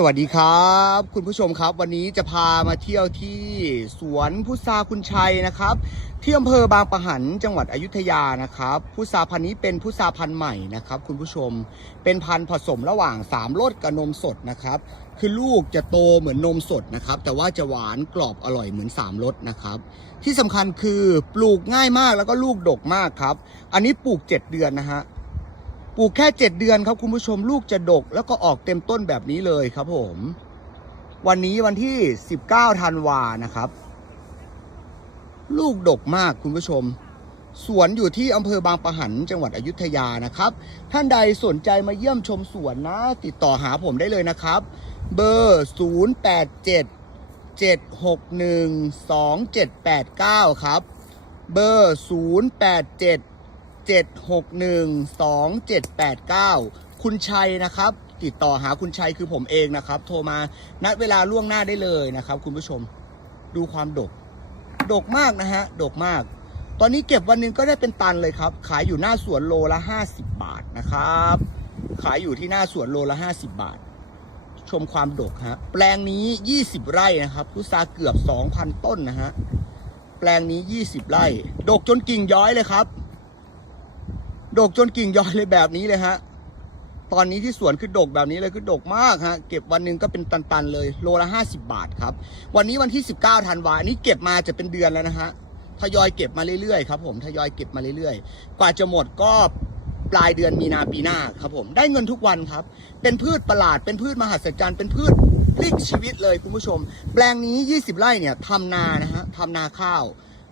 สวัสดีครับ คุณผู้ชมครับ วันนี้จะพามาเที่ยวที่สวนพุทราคุณชัยนะครับ ที่อำเภอบางปะหันจังหวัดอยุธยานะครับพุทราพันธุ์นี้เป็นพุทราพันธุ์ใหม่นะครับ คุณผู้ชมเป็นพันธุ์ผสมระหว่าง3รสกับนมสดนะครับ คือลูกจะโตเหมือนนมสดนะครับ แต่ว่าจะหวานกรอบอร่อยเหมือน3รสนะครับ ที่สำคัญคือปลูกง่ายมากแล้วก็ลูกดกมากครับ อันนี้ปลูก 7 เดือนนะฮะ ลูกแค่ 7 เดือนครับคุณผู้ชมลูกจะดก แล้วก็ออกเต็มต้นแบบนี้เลยครับผม วันนี้วันที่ 19ธันวานะครับ ลูกดกมากคุณผู้ชม สวนอยู่ที่อำเภอบางปะหันจังหวัดอยุธยานะครับ ท่านใดสนใจมาเยี่ยมชมสวนนะ ติดต่อหาผมได้เลยนะครับ เบอร์ 087 761 2789 ครับ เบอร์ 087 7612789 คุณชัยนะครับ ติดต่อหาคุณชัยคือผมเองนะครับ โทรมานัดเวลาล่วงหน้าได้เลยนะครับ คุณผู้ชมดูความดก ดกมากนะฮะ ดกมาก ตอนนี้เก็บวันหนึ่งก็ได้เป็นตันเลยครับ ขายอยู่หน้าสวนโลละ 50 บาทนะครับ ขายอยู่ที่หน้าสวนโลละ 50 บาท ชมความดกฮะ แปลงนี้ 20 ไร่นะครับ พุทราเกือบ 2,000 ต้นนะฮะ แปลงนี้ 20 ไร่ ดกจนกิ่งย้อยเลยครับ ดกจนกิ่งย้อยเลยแบบนี้เลยฮะ ตอนนี้ที่สวนคือดกแบบนี้เลยคือดกมากฮะ เก็บวันหนึ่งก็เป็นตันๆเลย โลละ 50 บาทครับ วันนี้วันที่ 19ธันวาอันนี้เก็บมาจะเป็นเดือนแล้วนะฮะ ทยอยเก็บมาเรื่อยๆครับผม ทยอยเก็บมาเรื่อยๆ กว่าจะหมดก็ปลายเดือนมีนาปีหน้าครับผม ได้เงินทุกวันครับ เป็นพืชประหลาด เป็นพืชมหัศจรรย์ เป็นพืชพลิกชีวิตเลยคุณผู้ชม แปลงนี้ 20 ไร่เนี่ยทำนานะฮะทำนาข้าว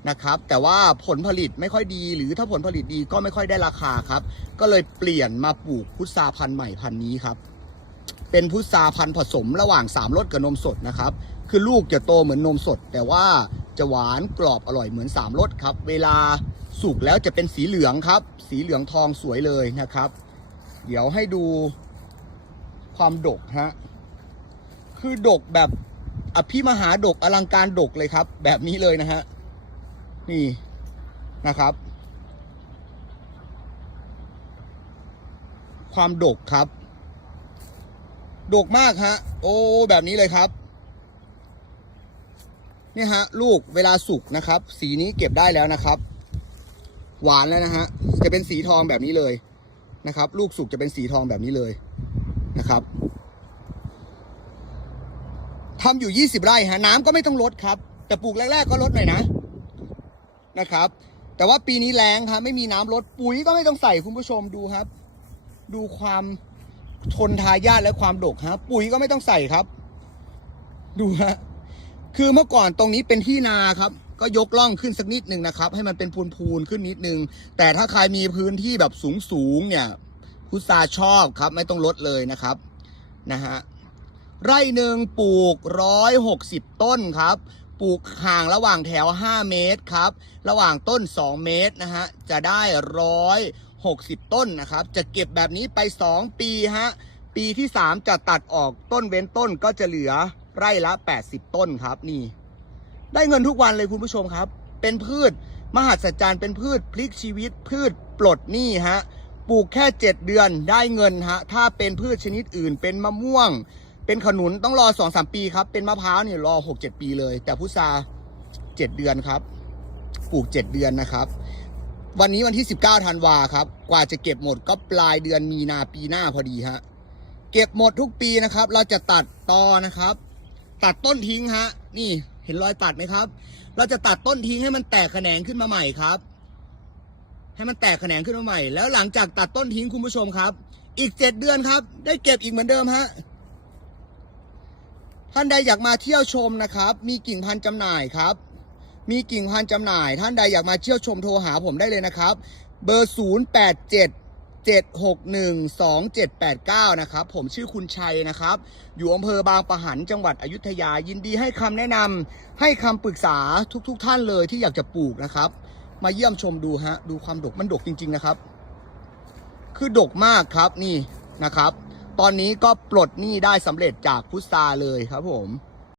นะครับ แต่ว่าผลผลิตไม่ค่อยดี หรือถ้าผลผลิตดีก็ไม่ค่อยได้ราคาครับ ก็เลยเปลี่ยนมาปลูกพุทราพันธุ์ใหม่พันธุ์นี้ครับ เป็นพุทราพันธุ์ผสมระหว่าง3รสกับนมสดนะครับ คือลูกจะโตเหมือนนมสด แต่ว่าจะหวานกรอบอร่อยเหมือน3รสครับ เวลาสุกแล้วจะเป็นสีเหลืองครับ สีเหลืองทองสวยเลยนะครับ เดี๋ยวให้ดูความดกฮะ คือดกแบบอภิมหาดกอลังการดกเลยครับ แบบนี้เลยนะฮะ นี่นะครับ ความดกครับ ดกมากฮะ โอ้ แบบนี้เลยครับนี่ฮะ ลูกเวลาสุกนะครับ สีนี้เก็บได้แล้วนะครับ หวานแล้วนะฮะ จะเป็นสีทองแบบนี้เลยนะครับ ลูกสุกจะเป็นสีทองแบบนี้เลยนะครับทำอยู่ 20 ไร่ฮะ น้ำก็ไม่ต้องลดครับ แต่ปลูกแรก ๆ ก็ลดหน่อยนะ นะครับ แต่ว่าปีนี้แรงครับไม่มีน้ำลดปุ๋ยก็ไม่ต้องใส่คุณผู้ชมดูครับ ดูความทนทายาทและความดกฮะปุ๋ยก็ไม่ต้องใส่ครับ ดูฮะคือเมื่อก่อนตรงนี้เป็นที่นาครับ ก็ยกล่องขึ้นสักนิดหนึ่งนะครับ ให้มันเป็นพูนๆขึ้นนิดนึง แต่ถ้าใครมีพื้นที่แบบสูงๆเนี่ยพุทราชอบครับ ไม่ต้องลดเลยนะครับนะฮะไร่หนึ่งปลูกร้อยหกสิบต้นครับ ปลูกห่างระหว่างแถว 5 เมตรครับ ระหว่างต้น 2 เมตรนะฮะ จะได้160ต้นนะครับ จะเก็บแบบนี้ไป 2 ปีฮะ ปีที่ 3 จะตัดออกต้นเว้นต้นก็จะเหลือไร่ละ 80 ต้นครับนี่ ได้เงินทุกวันเลยคุณผู้ชมครับ เป็นพืช มหัศจรรย์เป็นพืชพลิกชีวิต พืชปลดหนี้ฮะ ปลูกแค่ 7 เดือนได้เงินฮะ ถ้าเป็นพืชชนิดอื่นเป็นมะม่วง เป็นขนุนต้องรอสองสามปีครับ เป็นมะพร้าวเนี่ยรอหกเจ็ดปีเลย แต่พุทราเจ็ดเดือนครับ ปลูกเจ็ดเดือนนะครับ วันนี้วันที่สิบเก้าธันวาครับ กว่าจะเก็บหมดก็ปลายเดือนมีนาปีหน้าพอดีฮะ เก็บหมดทุกปีนะครับ เราจะตัดตอนะครับ ตัดต้นทิ้งฮะ นี่เห็นรอยตัดไหมครับ เราจะตัดต้นทิ้งให้มันแตกแขนงขึ้นมาใหม่ครับ ให้มันแตกแขนงขึ้นมาใหม่ แล้วหลังจากตัดต้นทิ้งคุณผู้ชมครับ อีกเจ็ดเดือนครับ ได้เก็บอีกเหมือนเดิมฮะ ท่านใดอยากมาเที่ยวชมนะครับ มีกิ่งพันธุ์จำหน่ายครับ มีกิ่งพันธุ์จำหน่าย ท่านใดอยากมาเที่ยวชมโทรหาผมได้เลยนะครับ เบอร์ 0 8 7 7 6 1 2 7 8 9 นะครับ ผมชื่อคุณชัยนะครับ อยู่อำเภอบางปะหันจังหวัดอยุธยา ยินดีให้คำแนะนำให้คำปรึกษาทุกๆทท่านเลยที่อยากจะปลูกนะครับ มาเยี่ยมชมดูฮะ ดูความดกมันดกจริง ๆ นะครับ คือดกมากครับนี่นะครับ ตอนนี้ก็ปลดหนี้ได้สำเร็จจากพุทราเลยครับผม